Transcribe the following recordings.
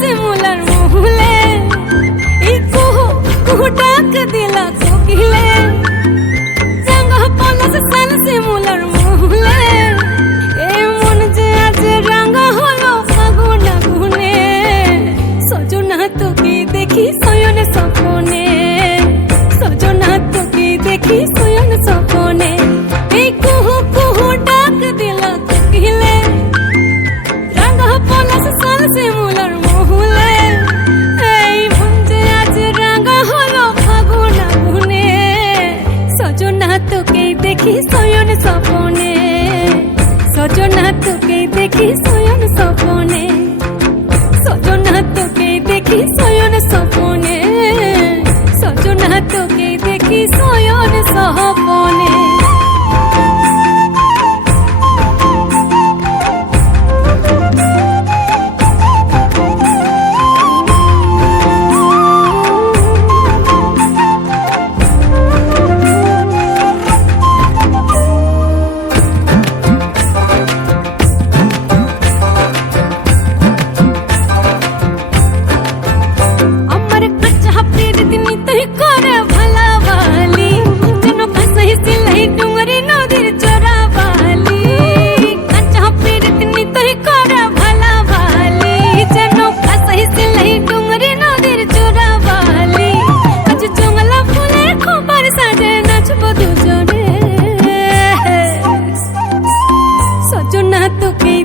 শিমুলার মহুলে এই কুহু কুহু ডাক দিলা কোকিলে রাঙা পলাশ সাল শিমুলার মহুলে এই মন যে আজ রাঙা হলো ফাগুন আগুনে সজনা তোকে দেখি শয়ন স্বপ্নে সজনা তোকে দেখি শয়ন স্বপ্নে এই কুহু কুহু ডাক দিলা কোকিলে রাঙা পলাশ সাল শিমুলার মহুলে এই মন যে আজ রাঙা হলো ফাগুন আগুনে সজনা তোকে দেখি শয়ন স্বপ্নে সজনা তোকে দেখি শয়ন স্বপ্নে সজনা তোকে দেখি শয়ন স্বপ্নে সজনা তোকে দেখি শয়ন স্বপ্নে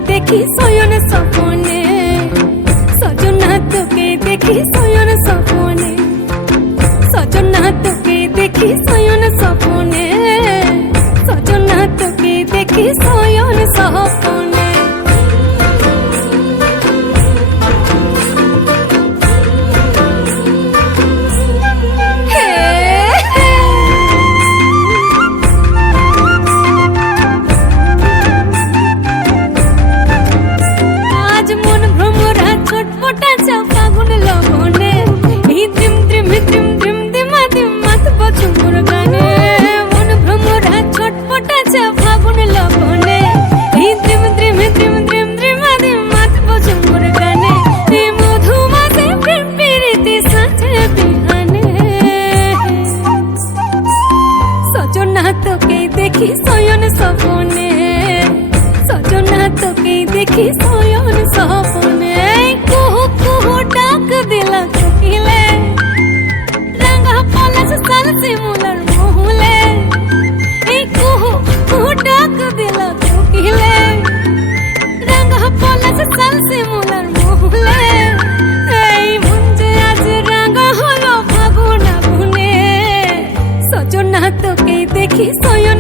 দেখি শয়ন স্বপ্নে সজনা তোকে দেখি শয়ন স্বপ্নে সজনা তোকে দেখি শয়ন স্বপ্নে সজনা তোকে দেখি শয়ন স্বপ্নে দেখি শয়ন স্বপ্নে সজনা তোকে দেখি শয়ন স্বপ্নে কুহু কুহু ডাক দিলা কোকিলে রাঙা পলাশ সাল শিমুলার মহুলে এই কুহু কুহু ডাক দিলা কোকিলে রাঙা পলাশ সাল শিমুলার মহুলে এই মন যে আজ রাঙা হলো ফাগুন আগুনে সজনা তোকে দেখি শয়ন